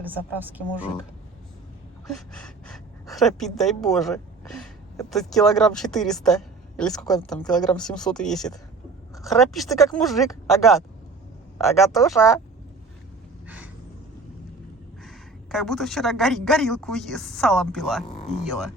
как заправский мужик. Храпит, дай боже. Это килограмм 400. Или сколько он там, килограмм 700 весит. Храпишь ты как мужик, Агат. Агатуша. Как будто вчера горилку с салом пила и ела.